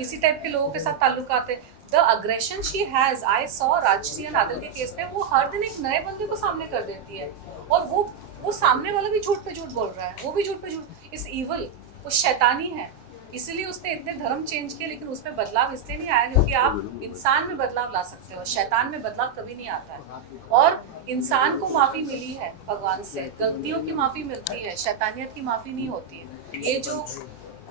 इसी टाइप के लोगों के साथ ताल्लुकात है। The aggression she has, I saw Rajshree and Adil के केस में, वो हर दिन एक नए बंदे को सामने कर देती है, और वो सामने वाला भी झूठ पे झूठ बोल रहा है, वो भी झूठ पे झूठ। इस ईवल, वो शैतानी है। इसीलिए उसने इतने धर्म चेंज किए, लेकिन उसमें बदलाव इसलिए नहीं आया क्योंकि आप इंसान में बदलाव ला सकते हो, शैतान में बदलाव कभी नहीं आता है। और इंसान को माफ़ी मिली है भगवान से, गलतियों की माफ़ी मिलती है, शैतानियत की माफ़ी नहीं होती है। ये जो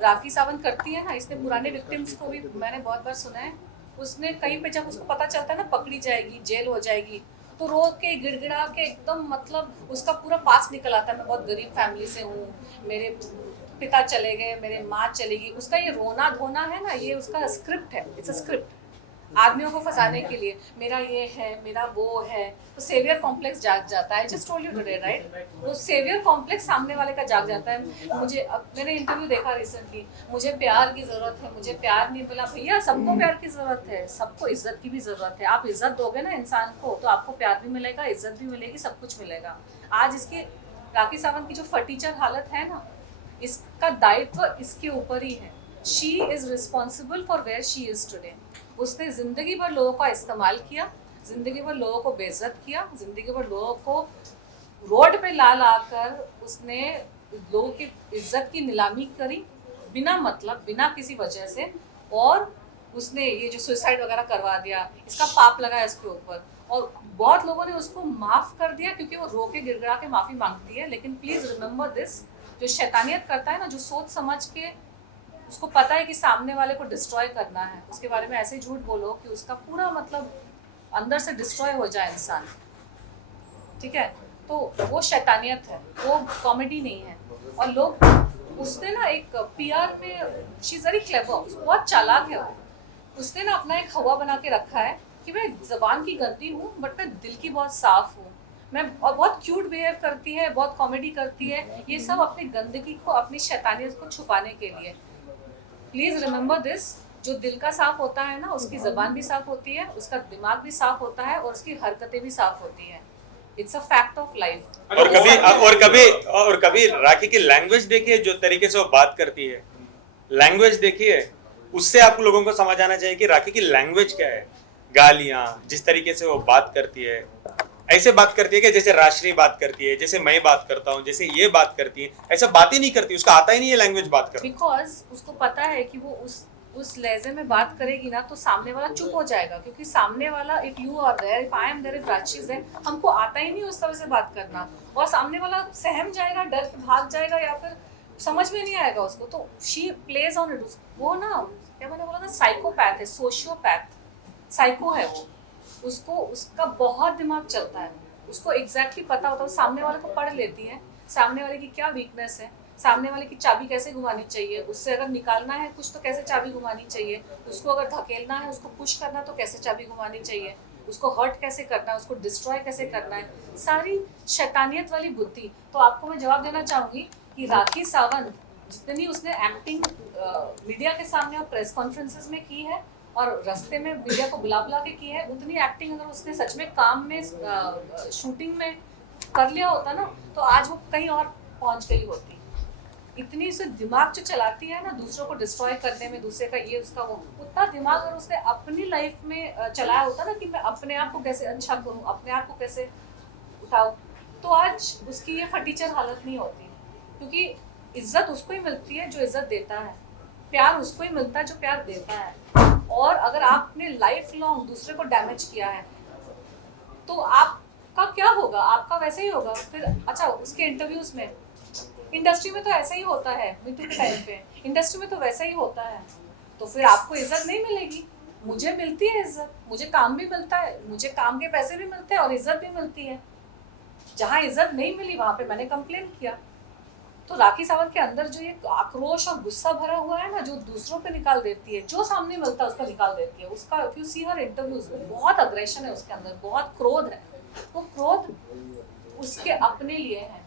राखी सावंत करती है ना, इसने पुराने विक्टिम्स को भी मैंने बहुत बार सुना है, उसने कहीं पे जब उसको पता चलता है ना पकड़ी जाएगी, जेल हो जाएगी, तो रो के गिड़गिड़ा के एकदम, मतलब उसका पूरा पास निकल आता है। मैं बहुत गरीब फैमिली से हूँ, मेरे पिता चले गए, मेरे माँ चलेगी, उसका ये रोना धोना है ना, ये उसका स्क्रिप्ट है, इट्स अ स्क्रिप्ट आदमियों को फंसाने के लिए। मेरा ये है, मेरा वो है, तो सेवियर कॉम्प्लेक्स जाग जाता है। Just told you today right, वो सेवियर कॉम्प्लेक्स सामने वाले का जाग जाता है। मुझे, अब मैंने इंटरव्यू देखा रिसेंटली, मुझे प्यार की ज़रूरत है, मुझे प्यार नहीं मिला। भैया सबको प्यार की ज़रूरत है, सबको इज्जत की भी ज़रूरत है। आप इज्जत दोगे ना इंसान को, तो आपको प्यार भी मिलेगा, इज्जत भी मिलेगी, सब कुछ मिलेगा। आज इसकी राखी सावंत की जो फटीचर हालत है ना, इसका दायित्व इसके ऊपर ही है। She is responsible for where she is today. उसने ज़िंदगी भर लोगों का इस्तेमाल किया, ज़िंदगी भर लोगों को बेइज्जत किया, ज़िंदगी भर लोगों को रोड पे ला ला कर उसने लोगों की इज्जत की नीलामी करी, बिना मतलब, बिना किसी वजह से। और उसने ये जो सुसाइड वगैरह करवा दिया, इसका पाप लगा इसके ऊपर। और बहुत लोगों ने उसको माफ़ कर दिया क्योंकि वो रो के गिड़गिड़ा के माफ़ी मांगती है। लेकिन प्लीज़ रिमेंबर दिस, जो शैतानियत करता है ना, जो सोच समझ के, उसको पता है कि सामने वाले को डिस्ट्रॉय करना है, उसके बारे में ऐसे झूठ बोलो कि उसका पूरा मतलब अंदर से डिस्ट्रॉय हो जाए इंसान, ठीक है? तो वो शैतानियत है, वो कॉमेडी नहीं है। और लोग, उसने ना एक पीआर में, शी इज़ वेरी क्लेवर, बहुत चालाक है वो। उसने ना अपना एक हवा बना के रखा है कि मैं ज़बान की गंदी हूँ बट मैं दिल की बहुत साफ़ हूँ, मैं, और बहुत क्यूट बिहेव करती है, बहुत कॉमेडी करती है। ये सब अपनी गंदगी को, अपनी शैतानियत को छुपाने के लिए। प्लीज़ रिमेंबर दिस, जो दिल का साफ होता है ना, उसकी ज़बान भी साफ होती है, उसका दिमाग भी साफ होता है, और उसकी हरकतें भी साफ होती हैं। It's a fact of life. और कभी राखी की लैंग्वेज देखिए, जो तरीके से वो बात करती है, लैंग्वेज देखिए, उससे आप लोगों को समझ आना चाहिए कि राखी की लैंग्वेज क्या है। गालियां, जिस तरीके से वो बात करती है, ऐसे बात करती है कि जैसे राष्ट्रीय बात करती है, जैसे मैं बात करता हूँ, जैसे ये बात करती है, ऐसा बात ही नहीं करती, उसका आता ही नहीं है लैंग्वेज बात करना। बिकॉज उसको पता है कि वो उस लहजे में बात करेगी ना, तो सामने वाला चुप हो जाएगा, क्योंकि सामने वाला, if you are there, if I am there, if Rashi is there, हमको आता ही नहीं उस तरह से बात करना, और सामने वाला सहम जाएगा, डर के भाग जाएगा, या फिर समझ में नहीं आएगा उसको। तो शी प्लेज ऑन इट। वो ना, क्या मैंने बोला ना, साइकोपैथ है, सोशियोपैथ, साइको है वो। उसको, उसका बहुत दिमाग चलता है, उसको एग्जैक्टली पता होता है, सामने वाले को पढ़ लेती है, सामने वाले की क्या वीकनेस है, सामने वाले की चाबी कैसे घुमानी चाहिए, उससे अगर निकालना है कुछ तो कैसे चाबी घुमानी चाहिए, उसको अगर धकेलना है, उसको पुश करना तो कैसे चाबी घुमानी चाहिए, उसको हर्ट कैसे करना है, उसको डिस्ट्रॉय कैसे करना है, सारी शैतानियत वाली बुद्धि। तो आपको मैं जवाब देना चाहूँगी कि राखी सावंत, जितनी उसने एक्टिंग मीडिया के सामने और प्रेस कॉन्फ्रेंसेस में की है, और रास्ते में मीडिया को बुला बुला के की है, उतनी एक्टिंग अगर उसने सच में काम में, शूटिंग में कर लिया होता ना, तो आज वो कहीं और पहुंच गई होती। इतनी से दिमाग जो चलाती है ना, दूसरों को डिस्ट्रॉय करने में, दूसरे का ये उसका वो, उतना दिमाग अगर उसने अपनी लाइफ में चलाया होता ना, कि मैं अपने आप को कैसे अच्छा करूं, अपने आप को कैसे उठाऊं, तो आज उसकी ये फटीचर हालत नहीं होती। क्योंकि इज्जत उसको ही मिलती है जो इज्जत देता है, प्यार उसको ही मिलता है जो प्यार देता है। और अगर आपने लाइफ लॉन्ग दूसरे को डैमेज किया है, तो आपका क्या होगा? आपका वैसे ही होगा फिर। अच्छा, उसके इंटरव्यूज में, इंडस्ट्री में तो ऐसा ही होता है, मीटू के टाइम पे इंडस्ट्री में तो वैसा ही होता है, तो फिर आपको इज्जत नहीं मिलेगी। मुझे मिलती है इज्जत, मुझे काम भी मिलता है, मुझे काम के पैसे भी मिलते हैं और इज्जत भी मिलती है। जहाँ इज्जत नहीं मिली वहां पे मैंने कंप्लेंट किया। तो राखी सावंत के अंदर जो ये आक्रोश और गुस्सा भरा हुआ है ना, जो दूसरों पे निकाल देती है, जो सामने मिलता है उसका निकाल देती है। उसका, if you see her interviews में, बहुत अग्रेशन है उसके अंदर, बहुत क्रोध है। वो क्रोध उसके अपने लिए है,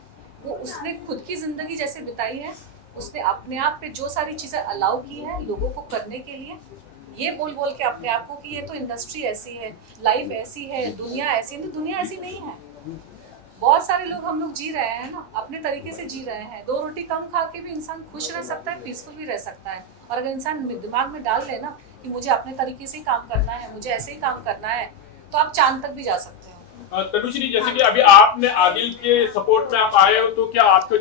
वो उसने खुद की जिंदगी जैसे बिताई है, उसने अपने आप पे जो सारी चीजें अलाउ की है लोगों को करने के लिए, ये बोल बोल के अपने आप को कि ये तो इंडस्ट्री ऐसी है, लाइफ ऐसी है, दुनिया ऐसी है। दुनिया ऐसी नहीं है। बहुत सारे लोग, हम लोग जी रहे हैं ना, अपने तरीके से जी रहे हैं। 2 रोटी कम खा के भी इंसान खुश रह सकता है, पीसफुल भी रह सकता है। और अगर इंसान दिमाग में डाल ले ना कि मुझे अपने तरीके से ही काम करना है, मुझे ऐसे ही काम करना है, तो आप चांद तक भी जा सकते हो। तनुश्री, जैसे कि अभी आपने आदिल के सपोर्ट में आप आए हो, तो क्या आपके